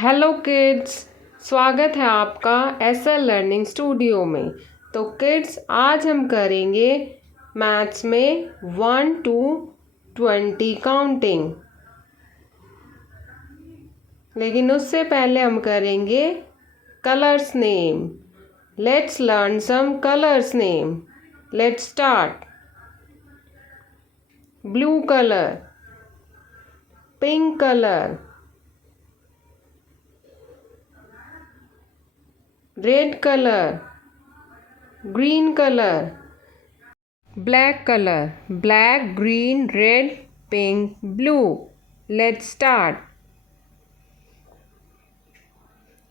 Hello kids, स्वागत है आपका एसएल लर्निंग स्टूडियो में। तो किड्स, आज हम करेंगे मैथ्स में 1 to 20 काउंटिंग। लेकिन उससे पहले हम करेंगे colours name. Let's learn some colours name. Let's start. Blue colour, pink colour, red color, green color, black color, black, green, red, pink, blue. Let's start.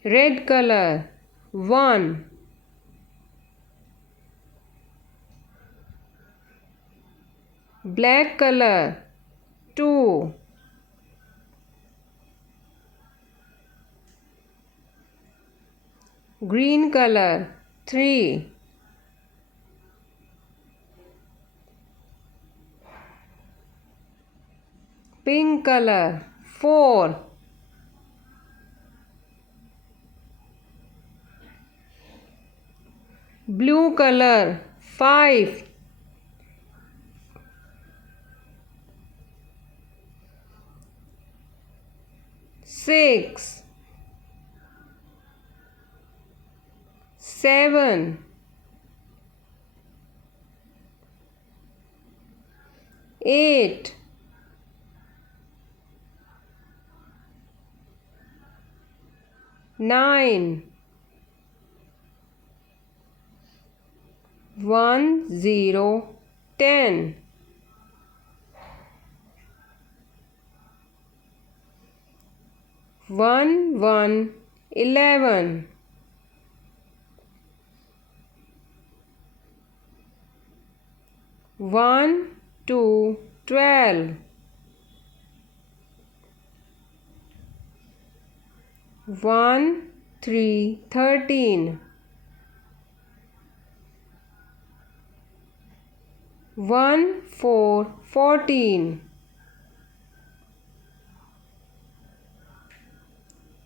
Red color 1, black color 2, green color 3, pink color 4, blue color 5, six, 7, 8, 9, 1, 0, 10, 1, 1, 11, 1, 2, 12, 1, 3, 13, 1, 4, 14,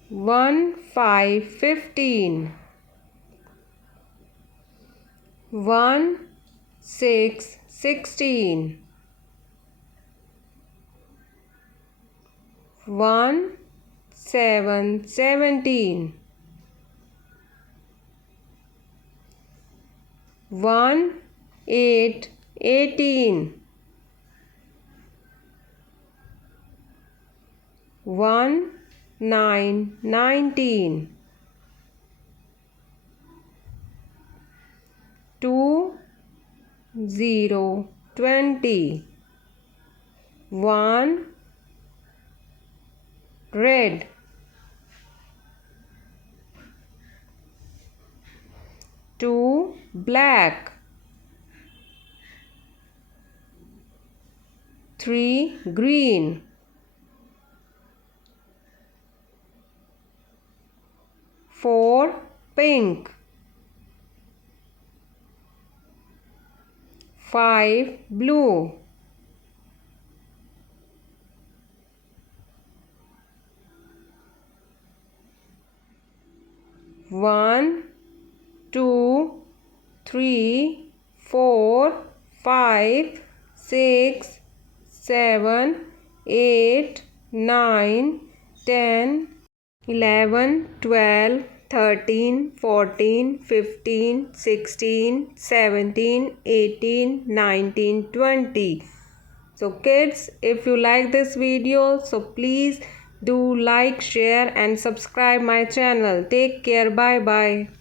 1, 5, 15, 1, 6, 16, 1, 7, 17, 1, 8, 18, 1, 9, 19, 2, 0, 20, 1, red, 2, black, 3, green, 4, pink, 5, blue, 1, 2, 3, 4, 5, 6, 7, 8, 9, 10, 11, 12, 13, 14, 15, 16, 17, 18, 19, 20. So kids, if you like this video, so please do like, share and subscribe my channel. Take care. Bye bye.